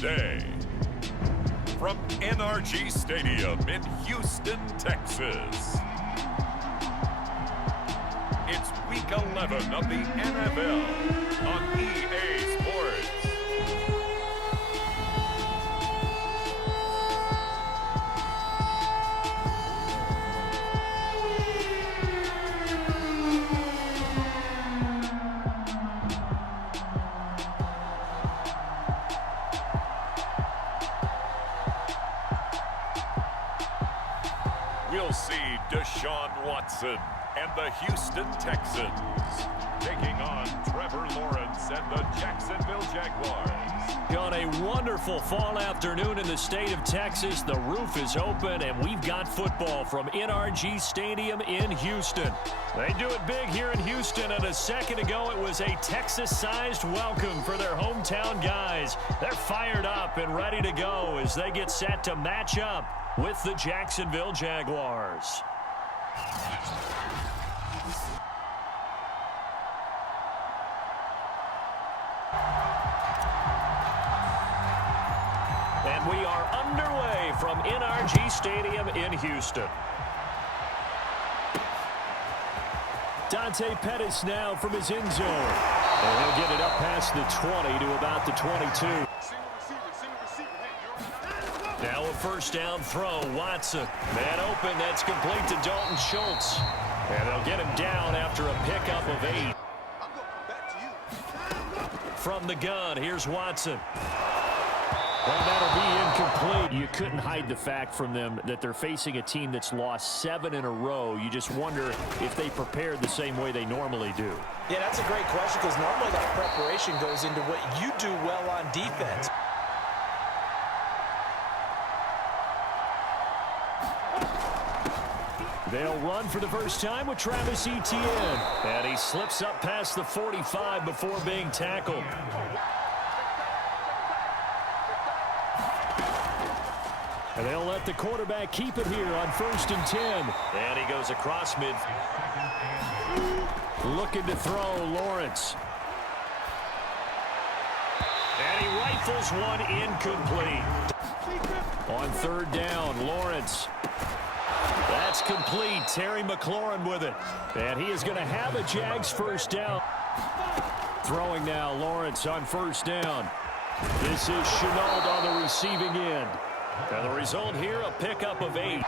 today. From NRG Stadium in Houston, Texas. It's Week 11 of the NFL on EA Sports. We'll see Deshaun Watson and the Houston Texans taking on Trevor Lawrence and the Jacksonville Jaguars. On a wonderful fall afternoon in the state of Texas, the roof is open and we've got football from NRG Stadium in Houston. They do it big here in Houston, and a second ago it was a Texas-sized welcome for their hometown guys. They're fired up and ready to go as they get set to match up with the Jacksonville Jaguars. And we are underway from NRG Stadium in Houston. Dante Pettis now from his end zone. And he'll get it up past the 20 to about the 22. Now a first down throw. Watson. Man open. That's complete to Dalton Schultz. And they'll get him down after a pickup of 8. From the gun, here's Watson. Well, that'll be incomplete. You couldn't hide the fact from them that they're facing a team that's lost 7 in a row. You just wonder if they prepared the same way they normally do. Yeah, that's a great question, because normally that preparation goes into what you do well on defense. They'll run for the first time with Travis Etienne. And he slips up past the 45 before being tackled. And they'll let the quarterback keep it here on 1st and 10. And he goes across mid. Looking to throw, Lawrence. And he rifles one incomplete. On 3rd down, Lawrence. That's complete. Terry McLaurin with it. And he is going to have a Jags first down. Throwing now, Lawrence on 1st down. This is Chenault on the receiving end. And the result here, a pickup of 8.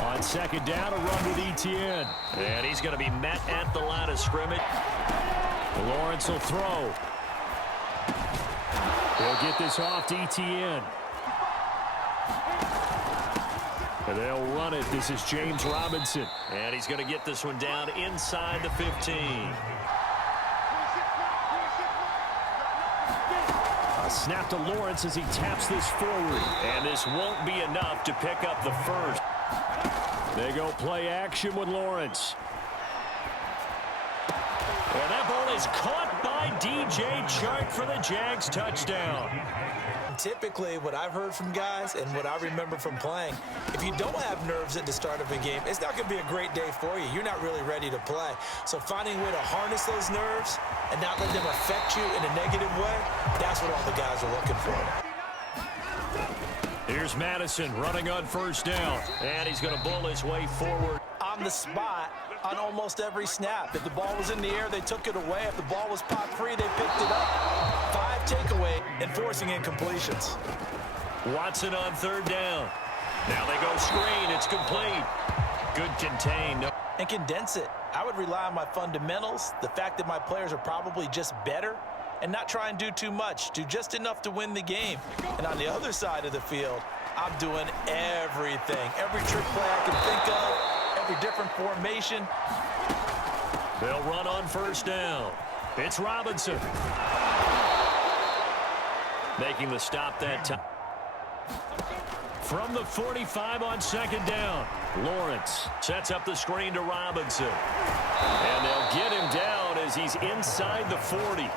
On 2nd down, a run with Etienne. And he's going to be met at the line of scrimmage. Lawrence will throw. He'll get this off to Etienne. And they'll run it. This is James Robinson. And he's going to get this one down inside the 15. A snap to Lawrence as he taps this forward. And this won't be enough to pick up the first. They go play action with Lawrence. And that ball is caught by DJ Chark for the Jags touchdown. Typically, what I've heard from guys and what I remember from playing, if you don't have nerves at the start of a game, it's not going to be a great day for you. You're not really ready to play. So finding a way to harness those nerves and not let them affect you in a negative way, that's what all the guys are looking for. Here's Madison running on 1st down. And he's going to bull his way forward. On the spot on almost every snap. If the ball was in the air, they took it away. If the ball was pop free, they picked it up. 5 takeaway and forcing incompletions. Watson on 3rd down. Now they go screen. It's complete. Good contain. And condense it. I would rely on my fundamentals, the fact that my players are probably just better, and not try and do too much. Do just enough to win the game. And on the other side of the field, I'm doing everything. Every trick play I can think of, every different formation. They'll run on 1st down. It's Robinson. Making the stop that time. From the 45 on 2nd down, Lawrence sets up the screen to Robinson. And they'll get him down as he's inside the 40.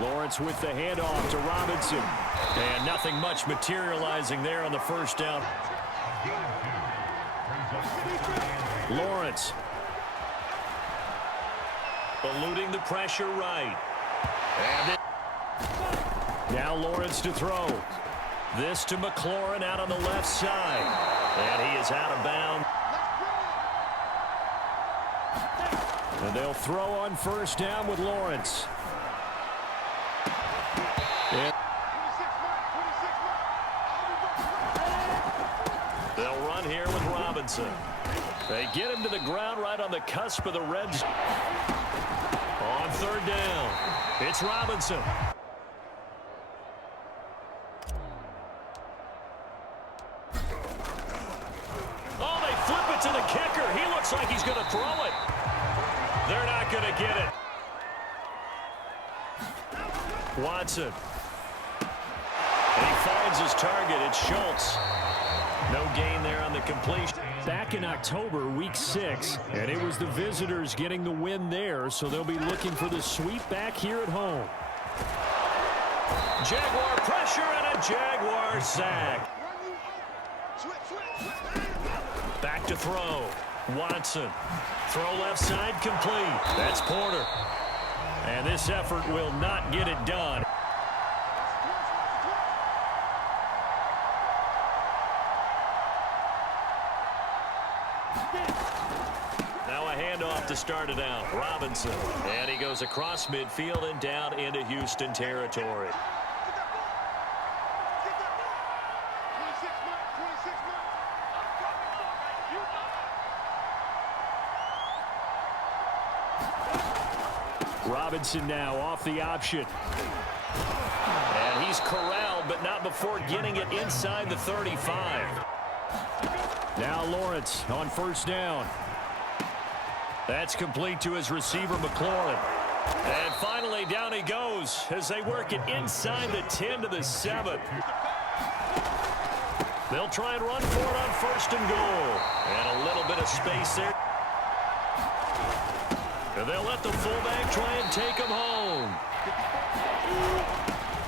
Lawrence with the handoff to Robinson. And nothing much materializing there on the 1st down. Lawrence. eluding the pressure right. And now Lawrence to throw. This to McLaurin out on the left side. And he is out of bounds. And they'll throw on first down with Lawrence. And they'll run here with Robinson. They get him to the ground right on the cusp of the red zone. On third down, it's Robinson. Oh, they flip it to the kicker. He looks like he's going to throw it. They're not going to get it. Watson. And he finds his target. It's Schultz. No gain there on the completion. Back in October, week 6, and it was the visitors getting the win there, so they'll be looking for the sweep back here at home. Jaguar pressure and a Jaguar sack. Back to throw. Watson. Throw left side complete. That's Porter. And this effort will not get it done. Now a handoff to start it out. Robinson. And he goes across midfield and down into Houston territory. Robinson now off the option. And he's corralled, but not before getting it inside the 35. Now Lawrence on first down. That's complete to his receiver, McLaurin. And finally, down he goes as they work it inside the 10 to the 7. They'll try and run for it on first and goal. And a little bit of space there. And they'll let the fullback try and take him home.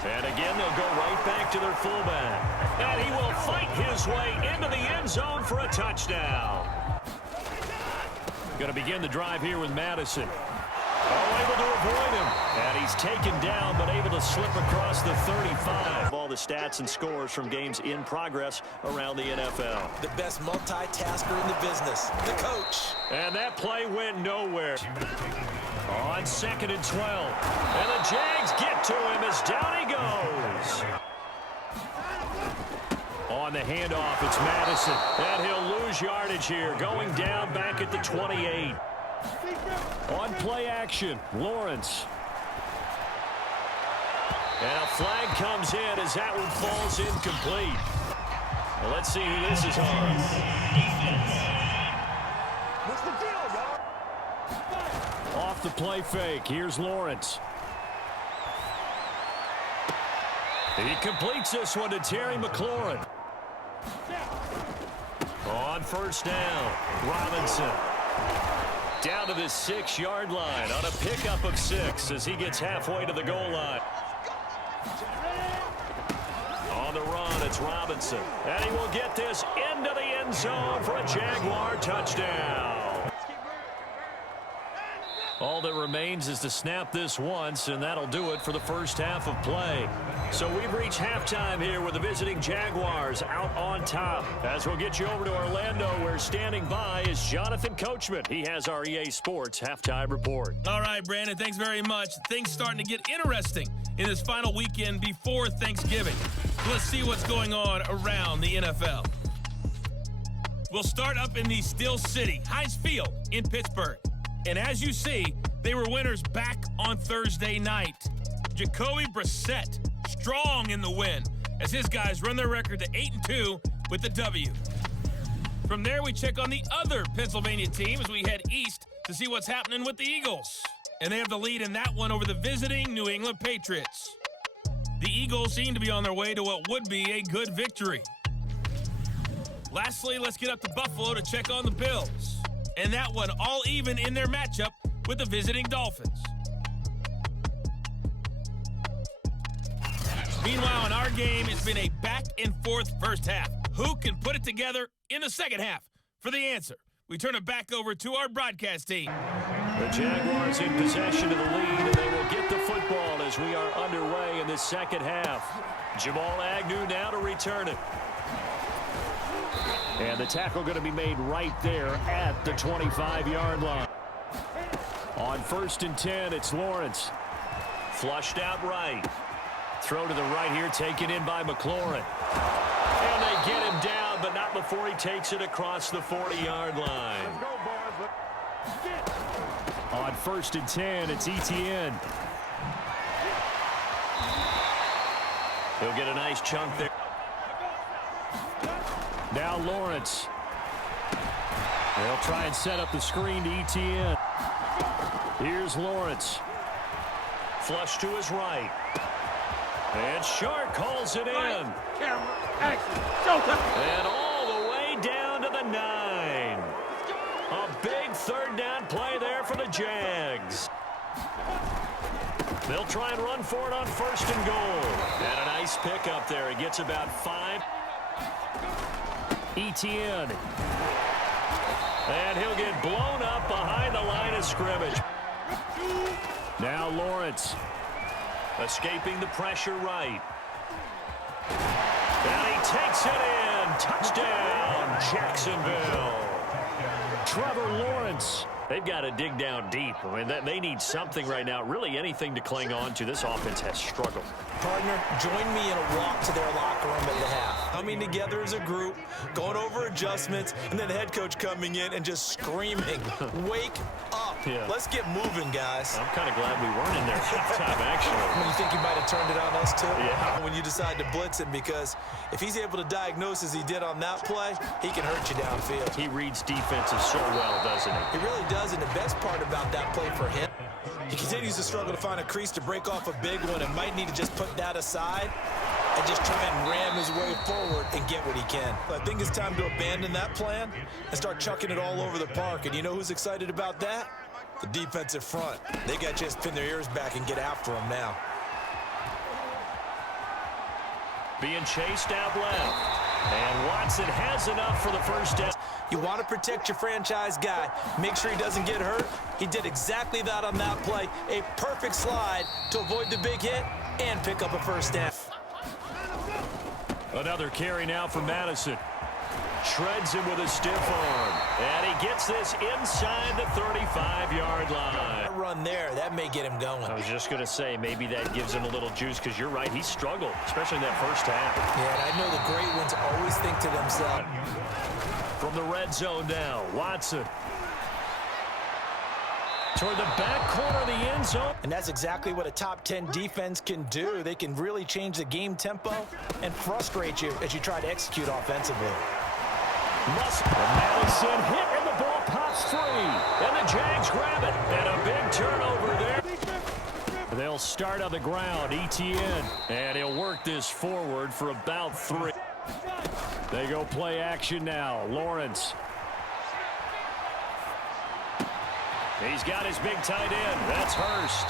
And again, they'll go right back to their fullback. And he will fight his way into the end zone for a touchdown. Going to begin the drive here with Madison. Oh, able to avoid him. And he's taken down, but able to slip across the 35. All the stats and scores from games in progress around the NFL. The best multitasker in the business, the coach. And that play went nowhere. On 2nd and 12. And the Jags get to him as down he goes. On the handoff, it's Madison. And he'll lose yardage here, going down back at the 28. On play action, Lawrence. And a flag comes in as that one falls incomplete. Well, let's see who this is on. What's the deal, dog? Off the play fake, here's Lawrence. He completes this one to Terry McLaurin. On first down, Robinson. Down to the 6-yard line on a pickup of 6 as he gets halfway to the goal line. On the run, it's Robinson. And he will get this into the end zone for a Jaguar touchdown. All that remains is to snap this once, and that'll do it for the first half of play. So we've reached halftime here with the visiting Jaguars out on top. As we'll get you over to Orlando, where standing by is Jonathan Coachman. He has our EA Sports halftime report. All right, Brandon, thanks very much. Things starting to get interesting in this final weekend before Thanksgiving. So let's see what's going on around the NFL. We'll start up in the Steel City, Heinz Field in Pittsburgh. And as you see, they were winners back on Thursday night. Jacoby Brissett, strong in the win, as his guys run their record to 8-2 with the W. From there, we check on the other Pennsylvania team as we head east to see what's happening with the Eagles. And they have the lead in that one over the visiting New England Patriots. The Eagles seem to be on their way to what would be a good victory. Lastly, let's get up to Buffalo to check on the Bills. And that one all even in their matchup with the visiting Dolphins. Meanwhile, in our game, it's been a back-and-forth first half. Who can put it together in the second half? For the answer, we turn it back over to our broadcast team. The Jaguars in possession of the lead, and they will get the football as we are underway in the second half. Jamal Agnew now to return it. And the tackle going to be made right there at the 25-yard line. On 1st and 10, it's Lawrence. Flushed out right. Throw to the right here, taken in by McLaurin. And they get him down, but not before he takes it across the 40-yard line. On 1st and 10, it's Etienne. He'll get a nice chunk there. Now Lawrence. They'll try and set up the screen to Etienne. Here's Lawrence. Flush to his right. And Shark calls it in. Camera, action, showtime. And all the way down to the 9. A big third down play there for the Jags. They'll try and run for it on 1st and goal. And a nice pick up there. He gets about 5. Etienne. And he'll get blown up behind the line of scrimmage. Now Lawrence. Escaping the pressure right. And he takes it in. Touchdown, Jacksonville. Trevor Lawrence. They've got to dig down deep. I mean, they need something right now. Really anything to cling on to. This offense has struggled. Partner, join me in a walk to their locker room at the half. Coming together as a group, going over adjustments, and then the head coach coming in and just screaming, wake up. Yeah. Let's get moving, guys. I'm kind of glad we weren't in there halftime, actually. You think he might have turned it on us, too? Yeah. When you decide to blitz him, because if he's able to diagnose as he did on that play, he can hurt you downfield. He reads defenses so well, doesn't he? He really does, and the best part about that play for him, he continues to struggle to find a crease to break off a big one and might need to just put that aside and just try and ram his way forward and get what he can. I think it's time to abandon that plan and start chucking it all over the park. And you know who's excited about that? The defensive front. They got to just pin their ears back and get after him now. Being chased out left. And Watson has enough for the first down. You want to protect your franchise guy. Make sure he doesn't get hurt. He did exactly that on that play. A perfect slide to avoid the big hit and pick up a first down. Another carry now for Madison. Shreds him with a stiff arm. And he gets this inside the 35-yard line. That run there, that may get him going. I was just going to say, maybe that gives him a little juice, because you're right, he struggled, especially in that first half. Yeah, and I know the great ones always think to themselves. From the red zone now, Watson. Toward the back corner of the end zone. And that's exactly what a top 10 defense can do. They can really change the game tempo and frustrate you as you try to execute offensively. Madison hit and the ball pops free. And the Jags grab it. And a big turnover there. They'll start on the ground, Etienne. And he'll work this forward for about 3. They go play action now. Lawrence. He's got his big tight end. That's Hurst.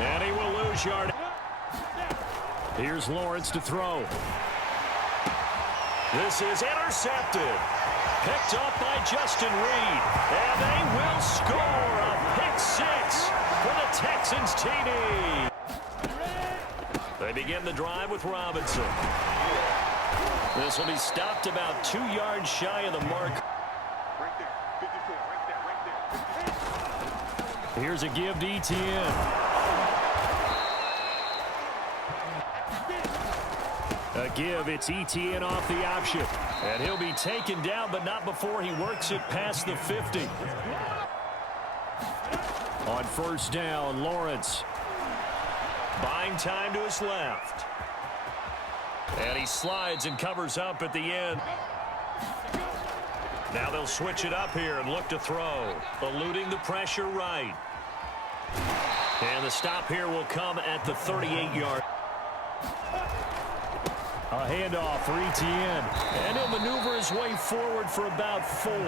And he will lose yard. Here's Lawrence to throw. This is intercepted. Picked up by Justin Reed. And they will score a pick 6 for the Texans TD. They begin the drive with Robinson. This will be stopped about 2 yards shy of the mark. Here's a give to Etienne. A give, it's Etienne off the option. And he'll be taken down, but not before he works it past the 50. On first down, Lawrence. Buying time to his left. And he slides and covers up at the end. Now they'll switch it up here and look to throw. Eluding the pressure right. And the stop here will come at the 38-yard. A handoff for Etienne. And he'll maneuver his way forward for about 4.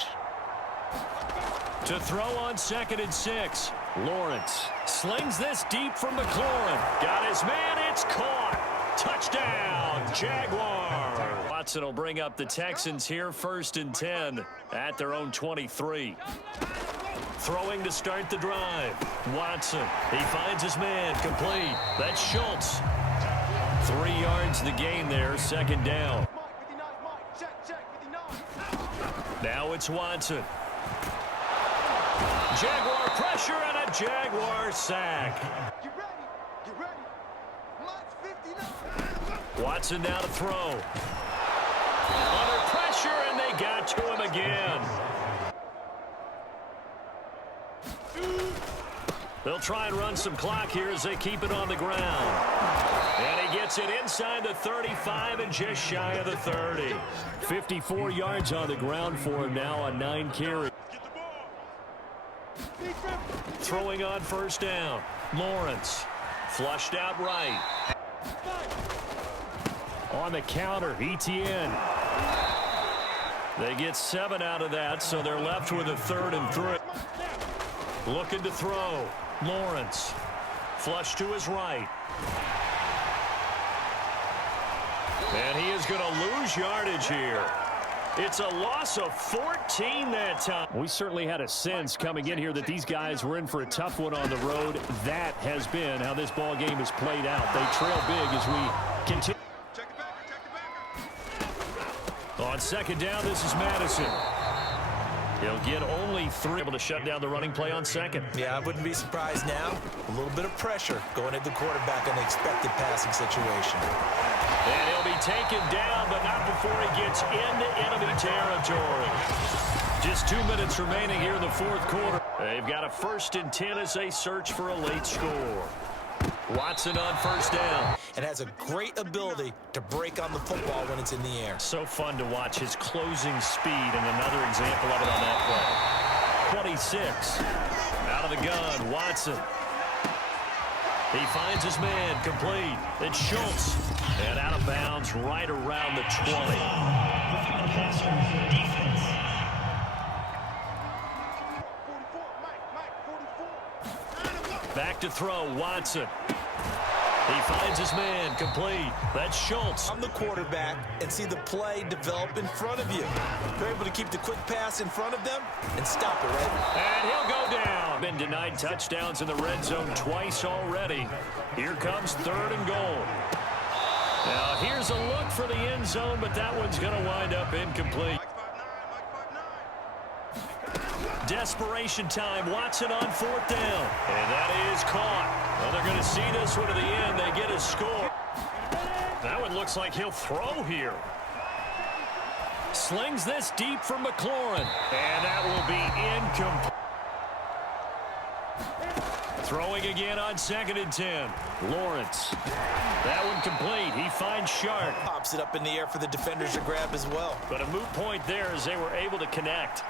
To throw on 2nd and 6. Lawrence slings this deep from McLaurin. Got his man, it's caught. Touchdown, Jaguars. Watson will bring up the Texans here, 1st and 10 at their own 23. Throwing to start the drive. Watson. He finds his man. Complete. That's Schultz. 3 yards the gain there. Second down. Now it's Watson. Jaguar pressure and a Jaguar sack. Watson now to throw. Under pressure, and they got to him again. They'll try and run some clock here as they keep it on the ground. And he gets it inside the 35 and just shy of the 30. 54 yards on the ground for him now on 9 carries. Throwing on first down. Lawrence. Flushed out right. On the counter, ETN. They get 7 out of that, so they're left with a 3rd and 3. Looking to throw. Lawrence. Flush to his right. And he is going to lose yardage here. It's a loss of 14 that time. We certainly had a sense coming in here that these guys were in for a tough one on the road. That has been how this ball game has played out. They trail big as we continue. On second down, this is Madison. He'll get only 3. Able to shut down the running play on second. Yeah, I wouldn't be surprised now. A little bit of pressure going at the quarterback in the expected passing situation. And he'll be taken down, but not before he gets into enemy territory. Just 2 minutes remaining here in the 4th quarter. They've got a 1st and 10 as they search for a late score. Watson on first down. And has a great ability to break on the football when it's in the air. So fun to watch his closing speed, and another example of it on that play. 26. Out of the gun, Watson. He finds his man, complete. It's Schultz. And out of bounds right around the 20. Back to throw, Watson. He finds his man, complete. That's Schultz. I'm the quarterback and see the play develop in front of you. They're able to keep the quick pass in front of them and stop it, right? And he'll go down. Been denied touchdowns in the red zone twice already. Here comes 3rd and goal. Now here's a look for the end zone, but that one's going to wind up incomplete. Desperation time. Watson on 4th down. And that is caught. Well, they're going to see this one to the end. They get a score. That one looks like he'll throw here. Slings this deep for McLaurin. And that will be incomplete. Throwing again on 2nd and 10. Lawrence. That one complete. He finds Sharp. Pops it up in the air for the defenders to grab as well. But a moot point there as they were able to connect.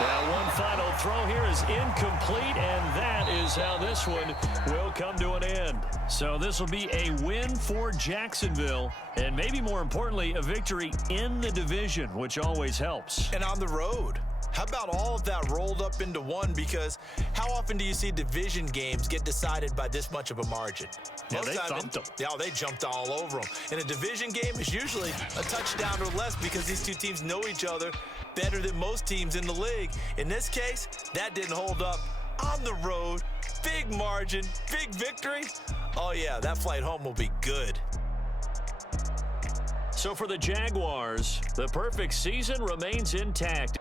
Now one final throw here is incomplete, and that is how this one will come to an end. So this will be a win for Jacksonville, and maybe more importantly, a victory in the division, which always helps. And on the road. How about all of that rolled up into one? Because how often do you see division games get decided by this much of a margin? Yeah, they thumped them. Yeah, they jumped all over them. And a division game is usually a touchdown or less because these two teams know each other better than most teams in the league. In this case, that didn't hold up. On the road, big margin, big victory. Oh, yeah, that flight home will be good. So for the Jaguars, the perfect season remains intact.